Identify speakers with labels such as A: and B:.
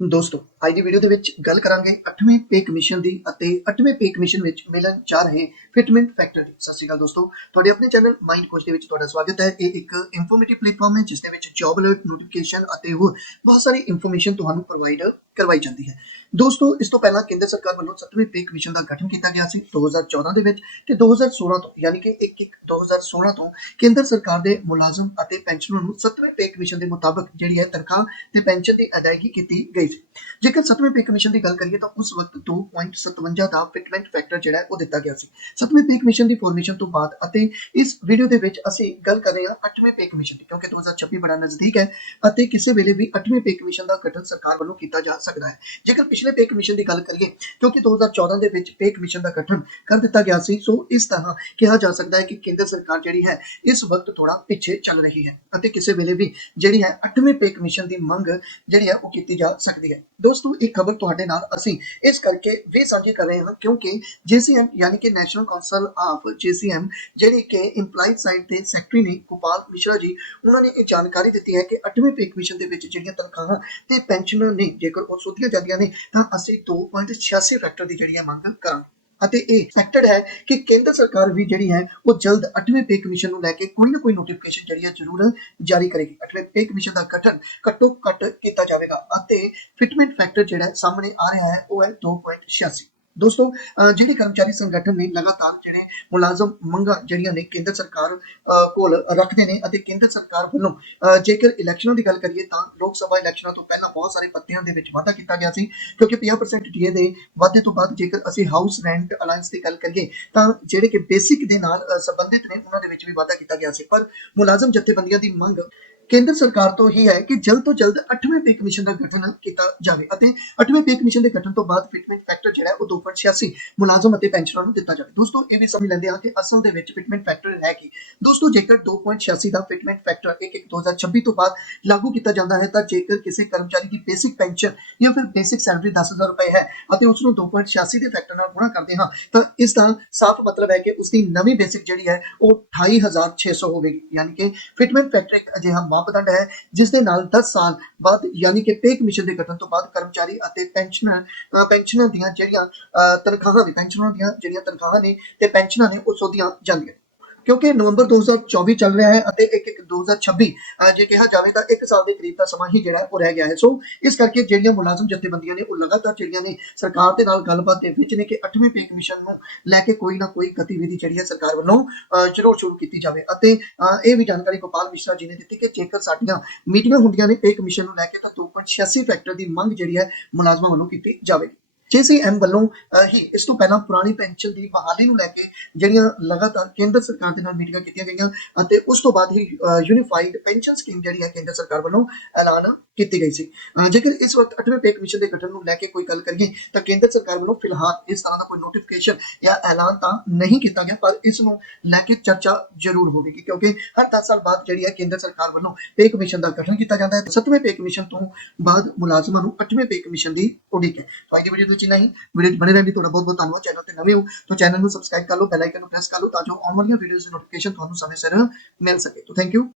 A: ਦੋਸਤੋ, ਅੱਜ ਦੀ ਵੀਡੀਓ ਦੇ ਵਿੱਚ ਗੱਲ ਕਰਾਂਗੇ 8ਵੇਂ ਪੇ ਕਮਿਸ਼ਨ ਦੀ ਅਤੇ 8ਵੇਂ ਪੇ ਕਮਿਸ਼ਨ ਵਿੱਚ ਮਿਲਣ ਜਾ ਰਹੇ ਫਿਟਮੈਂਟ ਫੈਕਟਰ ਦੀ। ਸਤਿ ਸ਼੍ਰੀ ਅਕਾਲ ਦੋਸਤੋ, ਤੁਹਾਡੇ ਆਪਣੇ ਚੈਨਲ ਮਾਈਂਡ ਕੋਚ ਦੇ ਵਿੱਚ ਤੁਹਾਡਾ ਸਵਾਗਤ ਹੈ। ਇਹ ਇੱਕ ਇਨਫੋਰਮੇਟਿਵ ਪਲੇਟਫਾਰਮ ਹੈ ਜਿਸ ਦੇ ਵਿੱਚ ਜੌਬ ਅਲਰਟ ਨੋਟੀਫਿਕੇਸ਼ਨ ਅਤੇ ਹੋਰ ਬਹੁਤ ਸਾਰੀ ਇਨਫੋਰਮੇਸ਼ਨ ਤੁਹਾਨੂੰ ਪ੍ਰੋਵਾਈਡ ਕਰਵਾਈ ਜਾਂਦੀ ਹੈ। ਦੋਸਤੋ, ਇਸ ਤੋਂ ਪਹਿਲਾਂ ਕੇਂਦਰ ਸਰਕਾਰ ਵੱਲੋਂ 7ਵੇਂ ਪੇ ਕਮਿਸ਼ਨ ਦਾ ਗਠਨ ਕੀਤਾ ਗਿਆ ਸੀ 2014 ਦੇ ਵਿੱਚ ਤੇ 2016 ਤੋਂ, ਯਾਨੀ ਕਿ 1-1 2016 ਤੋਂ ਕੇਂਦਰ ਸਰਕਾਰ ਦੇ ਮੁਲਾਜ਼ਮ ਅਤੇ ਪੈਨਸ਼ਨਰਾਂ ਨੂੰ 7ਵੇਂ ਪੇ ਕਮਿਸ਼ਨ ਦੇ ਮੁਤਾਬਕ ਜਿਹੜੀ ਹੈ ਤਨਖਾਹ ਤੇ ਪੈਨਸ਼ਨ ਦੀ ਅਦਾਇਗੀ ਕੀਤੀ ਗਈ ਸੀ। ਜੇਕਰ 7ਵੇਂ ਪੇ ਕਮਿਸ਼ਨ ਦੀ ਗੱਲ ਕਰੀਏ ਤਾਂ ਉਸ ਵਕਤ 2.57 ਦਾ ਫਿਟਮੈਂਟ ਫੈਕਟਰ ਜਿਹੜਾ ਉਹ ਦਿੱਤਾ ਗਿਆ ਸੀ। 7ਵੇਂ ਪੇ ਕਮਿਸ਼ਨ ਦੀ ਫਾਰਮੇਸ਼ਨ ਤੋਂ ਬਾਅਦ ਅਤੇ ਇਸ ਵੀਡੀਓ ਦੇ ਵਿੱਚ ਅਸੀਂ ਗੱਲ ਕਰ ਰਹੇ ਹਾਂ 8ਵੇਂ ਪੇ ਕਮਿਸ਼ਨ ਦੀ, ਕਿਉਂਕਿ 2026 ਬੜਾ ਨਜ਼ਦੀਕ ਹੈ ਅਤੇ ਕਿਸੇ ਵੇਲੇ ਵੀ 8ਵੇਂ ਪੇ ਕਮਿਸ਼ਨ ਦਾ ਗਠਨ ਸਰਕਾਰ ਵੱਲੋਂ ਕੀਤਾ ਜਾ ਸਕਦਾ ਹੈ। ਜੇਕਰ ਪਿਛਲੇ ਪੇ ਕਮਿਸ਼ਨ ਦੀ ਗੱਲ ਕਰੀਏ, ਕਿਉਂਕਿ 2014 ਦੇ ਵਿੱਚ ਪੇ ਕਮਿਸ਼ਨ ਦਾ ਗਠਨ ਕਰ ਦਿੱਤਾ ਗਿਆ ਸੀ, ਸੋ ਇਸ ਤਰ੍ਹਾਂ ਕਿਹਾ ਜਾ ਸਕਦਾ ਹੈ ਕਿ ਕੇਂਦਰ ਸਰਕਾਰ ਜਿਹੜੀ ਹੈ, ਇਸ ਵਕਤ ਥੋੜਾ ਪਿੱਛੇ ਚੱਲ ਰਹੀ ਹੈ ਅਤੇ ਕਿਸੇ ਵੇਲੇ ਵੀ ਜਿਹੜੀ ਹੈ 8ਵੇਂ ਪੇ ਕਮਿਸ਼ਨ ਦੀ ਮੰਗ ਜਿਹੜੀ ਹੈ, ਉਹ ਕੀਤੀ ਜਾ ਸਕਦੀ ਹੈ। ਦੋਸਤੋ, ਇਹ ਖਬਰ ਤੁਹਾਡੇ ਨਾਲ ਅਸੀਂ ਇਸ ਕਰਕੇ ਵੀ ਸਾਂਝੀ ਕਰ ਰਹੇ ਹਾਂ ਕਿਉਂਕਿ ਜੀਸੀਐਮ ਯਾਨੀ ਕਿ ਨੈਸ਼ਨਲ ਕਾਉਂਸਲ ਆਫ ਜੀਸੀਐਮ ਜਿਹੜੀ ਕਿ ਇੰਪਲਾਈਡ ਸਾਈਡ ਦੇ ਸੈਕਟਰੀ ਨੇ ਗੋਪਾਲ ਮਿਸ਼ਰਾ ਜੀ, ਉਹਨਾਂ ਨੇ ਇਹ ਜਾਣਕਾਰੀ ਦਿੱਤੀ ਹੈ ਕਿ 8ਵੇਂ ਪੇ ਕਮਿਸ਼ਨ ਦੇ ਵਿੱਚ ਜਿਹੜੀਆਂ ਤਨਖਾਹਾਂ ਤੇ ਪੈਨਸ਼ਨਾਂ ਨੇ, ਜੇਕਰ ਉਹ ਸੋਧੀਆਂ ਜਾਂਦੀਆਂ ਨੇ, ਤਾਂ ਅਸੀਂ 2.86 ਫੈਕਟਰ ਦੀ ਜਿਹੜੀ ਹੈ ਕਰਾਂਗੇ। ਅਤੇ ਇਹ ਐਕਟਡ ਹੈ ਕਿ ਕੇਂਦਰ ਸਰਕਾਰ ਵੀ ਜਿਹੜੀ ਹੈ, ਉਹ ਜਲਦ 8ਵੇਂ ਪੇ ਕਮਿਸ਼ਨ ਨੂੰ ਲੈ ਕੇ ਕੋਈ ਨਾ ਕੋਈ ਨੋਟੀਫਿਕੇਸ਼ਨ ਜਿਹੜੀ ਹੈ ਜ਼ਰੂਰ ਜਾਰੀ ਕਰੇਗੀ। 8ਵੇਂ ਪੇ ਕਮਿਸ਼ਨ ਦਾ ਗਠਨ ਘੱਟੋ ਘੱਟ ਕੀਤਾ ਜਾਵੇਗਾ। ਅਤੇ ਫਿਟਮੈਂਟ ਫੈਕਟਰ ਜਿਹੜਾ ਸਾਹਮਣੇ ਆ ਰਿਹਾ ਹੈ, ਉਹ ਹੈ 2.86 ਦੋਸਤੋ ਜਿਹੜੇ ਕਰਮਚਾਰੀ ਸੰਗਠਨ ਨੇ ਲਗਾਤਾਰ ਜਿਹੜੇ ਮੁਲਾਜ਼ਮ ਮੰਗਾਂ ਜਿਹੜੀਆਂ ਨੇ ਕੇਂਦਰ ਸਰਕਾਰ ਕੋਲ ਰੱਖਦੇ ਨੇ ਅਤੇ ਕੇਂਦਰ ਸਰਕਾਰ ਵੱਲੋਂ ਜੇਕਰ ਇਲੈਕਸ਼ਨਾਂ ਦੀ ਗੱਲ ਕਰੀਏ ਤਾਂ ਲੋਕ ਸਭਾ ਇਲੈਕਸ਼ਨਾਂ ਤੋਂ ਪਹਿਲਾਂ ਬਹੁਤ ਸਾਰੇ ਪੱਤਿਆਂ ਦੇ ਵਿੱਚ ਵਾਧਾ ਕੀਤਾ ਗਿਆ ਸੀ, ਕਿਉਂਕਿ 50% ਡੀਏ ਦੇ ਵਾਧੇ ਤੋਂ ਬਾਅਦ ਜੇਕਰ ਅਸੀਂ ਹਾਊਸ ਰੈਂਟ ਅਲਾਈਅੰਸ ਦੀ ਗੱਲ ਕਰੀਏ, ਤਾਂ ਜਿਹੜੇ ਕਿ ਬੇਸਿਕ ਦੇ ਨਾਲ ਸੰਬੰਧਿਤ ਨੇ, ਉਹਨਾਂ ਦੇ ਵਿੱਚ ਵੀ ਵਾਧਾ ਕੀਤਾ ਗਿਆ ਸੀ। ਪਰ ਮੁਲਾਜ਼ਮ ਜਥੇਬੰਦੀਆਂ ਦੀ ਮੰਗ ਕੇਂਦਰ ਸਰਕਾਰ ਤੋਂ ਹੀ ਹੈ ਕਿ ਜਲਦ ਤੋਂ ਜਲਦ 8ਵੇਂ ਪੇ ਕਮਿਸ਼ਨ ਦਾ ਗਠਨ ਕੀਤਾ ਜਾਵੇ ਅਤੇ 8ਵੇਂ ਪੇ ਕਮਿਸ਼ਨ ਦੇ ਗਠਨ ਤੋਂ ਬਾਅਦ ਫਿਟਮੈਂਟ ਫੈਕਟਰ ਜਿਹੜਾ ਉਹ 2.86 ਮੁਲਾਜ਼ਮ ਅਤੇ ਪੈਨਸ਼ਨਰਾਂ ਨੂੰ ਦਿੱਤਾ ਜਾਵੇ। ਦੋਸਤੋ, ਇਹ ਵੀ ਸਮਝ ਲੈਂਦੇ ਹਾਂ ਕਿ ਅਸਲ ਦੇ ਵਿੱਚ ਫਿਟਮੈਂਟ ਫੈਕਟਰ ਹੈ ਕੀ। ਦੋਸਤੋ, ਜੇਕਰ 2.86 ਦਾ ਫਿਟਮੈਂਟ ਫੈਕਟਰ 1 2026 ਤੋਂ ਬਾਅਦ ਲਾਗੂ ਕੀਤਾ ਜਾਂਦਾ ਹੈ, ਤਾਂ ਜੇਕਰ ਕਿਸੇ ਕਰਮਚਾਰੀ ਦੀ ਬੇਸਿਕ ਪੈਨਸ਼ਨ ਜਾਂ ਫਿਰ ਬੇਸਿਕ ਸੈਲਰੀ 10000 ਰੁਪਏ ਹੈ ਅਤੇ ਉਸ ਨੂੰ 2.86 ਦੇ ਫੈਕਟਰ ਨਾਲ ਗੁਣਾ ਕਰਦੇ ਹਾਂ, ਤਾਂ ਇਸ ਦਾ ਸਾਫ਼ ਮਤਲਬ ਹੈ ਕਿ ਉਸ ਦੀ ਨਵੀਂ ਬੇਸਿਕ ਜਿਹੜੀ ਹੈ ਉਹ 28600 ਹੋਵੇਗੀ। ਯਾਨੀ ਕਿ ਫਿਟਮੈਂਟ ਫੈਕਟਰ ਇੱਕ ਅਜਿਹਾ ਮਾਪਦੰਡ ਹੈ ਜਿਸ ਦੇ ਨਾਲ 10 ਸਾਲ ਬਾਅਦ ਯਾਨੀ ਕਿ ਪੇ ਕਮਿਸ਼ਨ ਦੇ ਗਠਨ ਤੋਂ ਬਾਅਦ ਕਰਮਚਾਰੀ ਅਤੇ ਪੈਨਸ਼ਨਰ ਅ, ਪੈਨਸ਼ਨਾਂ ਦੀਆਂ ਜਿਹੜੀਆਂ ਤਨਖਾਹਾਂ ਨੇ ਪੈਨਸ਼ਨਾਂ ਦੀਆਂ ਜਿਹੜੀਆਂ ਤਨਖਾਹਾਂ ਨੇ ਤੇ ਪੈਨਸ਼ਨਾਂ ਨੇ ਉਹ ਸੋਧੀਆਂ ਜਾਂਦੀਆਂ ਕਿਉਂਕਿ ਨਵੰਬਰ 2024 ਚੱਲ ਰਿਹਾ ਹੈ ਅਤੇ 1 1 2026 ਅ, ਜੇ ਕਿਹਾ ਜਾਵੇ ਤਾਂ 1 ਸਾਲ ਦੇ ਕਰੀਬ ਦਾ ਸਮਾਂ ਹੀ ਜਿਹੜਾ ਉਹ ਰਹਿ ਗਿਆ ਹੈ। ਸੋ ਇਸ ਕਰਕੇ ਜਿਹੜੀਆਂ ਮੁਲਾਜ਼ਮ ਜਥੇਬੰਦੀਆਂ ਨੇ ਉਹ ਲਗਾਤਾਰ ਜਿਹੜੀਆਂ ਨੇ ਸਰਕਾਰ ਦੇ ਨਾਲ ਗੱਲਬਾਤ ਦੇ ਵਿੱਚ ਨੇ ਕਿ 8ਵੇਂ ਪੇ ਕਮਿਸ਼ਨ ਨੂੰ ਲੈ ਕੇ ਕੋਈ ਨਾ ਕੋਈ ਗਤੀਵਿਧੀ ਜਿਹੜੀ ਹੈ ਸਰਕਾਰ ਵੱਲੋਂ ਜ਼ਰੂਰ ਸ਼ੁਰੂ ਕੀਤੀ ਜਾਵੇ। ਅਤੇ ਇਹ ਵੀ ਜਾਣਕਾਰੀ ਗੋਪਾਲ ਮਿਸ਼ਰਾ ਜੀ ਨੇ ਦਿੱਤੀ ਕਿ ਜੇਕਰ ਸਾਡੀਆਂ ਮੀਟਿੰਗਾਂ ਹੁੰਦੀਆਂ ਨੇ ਪੇ ਕਮਿਸ਼ਨ ਨੂੰ ਲੈ ਕੇ ਤਾਂ 2.86 ਫੈਕਟਰ ਦੀ ਮੰਗ ਜਿਹੜੀ ਹੈ ਮੁਲਾਜ਼ਮਾਂ ਵੱਲੋਂ ਕੀਤੀ ਜਾਵੇਗੀ। ਜੀਸੀਐਮ ਵੱਲੋਂ ਹੀ ਇਸ ਤੋਂ ਪਹਿਲਾਂ ਪੁਰਾਣੀ ਪੈਨਸ਼ਨ ਦੀ ਬਹਾਲੀ ਨੂੰ ਲੈ ਕੇ ਜਿਹੜੀਆਂ ਲਗਾਤਾਰ ਕੇਂਦਰ ਸਰਕਾਰ ਦੇ ਨਾਲ ਮੀਟਿੰਗਾਂ ਕੀਤੀਆਂ ਗਈਆਂ ਅਤੇ ਉਸ ਤੋਂ ਬਾਅਦ ਹੀ ਯੂਨੀਫਾਈਡ ਪੈਨਸ਼ਨ ਸਕੀਮ ਜਿਹੜੀ ਹੈ ਕੇਂਦਰ ਸਰਕਾਰ ਵੱਲੋਂ ਐਲਾਨ ਕੀਤੀ ਗਈ ਸੀ। ਜੇਕਰ ਇਸ ਵਕਤ 8ਵੇਂ ਪੇ ਕਮਿਸ਼ਨ ਦੇ ਗਠਨ ਨੂੰ ਲੈ ਕੇ ਕੋਈ ਗੱਲ ਕਰੀਏ, ਤਾਂ ਕੇਂਦਰ ਸਰਕਾਰ ਵੱਲੋਂ ਫਿਲਹਾਲ ਇਸ ਤਰ੍ਹਾਂ ਦਾ ਕੋਈ ਨੋਟੀਫਿਕੇਸ਼ਨ ਜਾਂ ਐਲਾਨ ਤਾਂ ਨਹੀਂ ਕੀਤਾ ਗਿਆ, ਪਰ ਇਸ ਨੂੰ ਲੈ ਕੇ ਚਰਚਾ ਜ਼ਰੂਰ ਹੋਵੇਗੀ, ਕਿਉਂਕਿ ਹਰ 10 ਸਾਲ ਬਾਅਦ ਜਿਹੜੀ ਹੈ ਕੇਂਦਰ ਸਰਕਾਰ ਵੱਲੋਂ ਪੇ ਕਮਿਸ਼ਨ ਦਾ ਗਠਨ ਕੀਤਾ ਜਾਂਦਾ ਹੈ। 7ਵੇਂ ਪੇ ਕਮਿਸ਼ਨ ਤੋਂ ਬਾਅਦ ਮੁਲਾਜ਼ਮਾਂ ਨੂੰ 8ਵੇਂ ਪੇ ਕਮਿਸ਼ਨ ਦੀ ਉਡੀਕ ਹੈ। ਤਾਂ ਅੱਜ ਦੀ ਵੀਡੀਓ ਵਿੱਚ ਇੰਨਾ ਵੀਡੀਓ ਬਣੇ ਰਹਿਣ ਲਈ ਤੁਹਾਡਾ ਬਹੁਤ ਬਹੁਤ ਧੰਨਵਾਦ। ਚੈਨਲ ਤੇ ਨਵੇਂ ਹੋ ਤਾਂ ਚੈਨਲ ਨੂੰ ਸਬਸਕ੍ਰਾਈਬ ਕਰ ਲਓ ਬੈਲ ਆਈਕਨ ਨੂੰ ਪ੍ਰੈਸ ਕਰ ਲਓ ਤਾਂ ਜੋ ਆਉਣ ਵਾਲੀਆਂ ਵੀਡੀਓਜ਼ ਦੀ ਨੋਟੀਫਿਕੇਸ਼ਨ ਤੁਹਾਨੂੰ ਸਮੇਂ ਸਿਰ ਮਿਲ ਸਕੇ। ਤਾਂ ਥੈਂਕ ਯੂ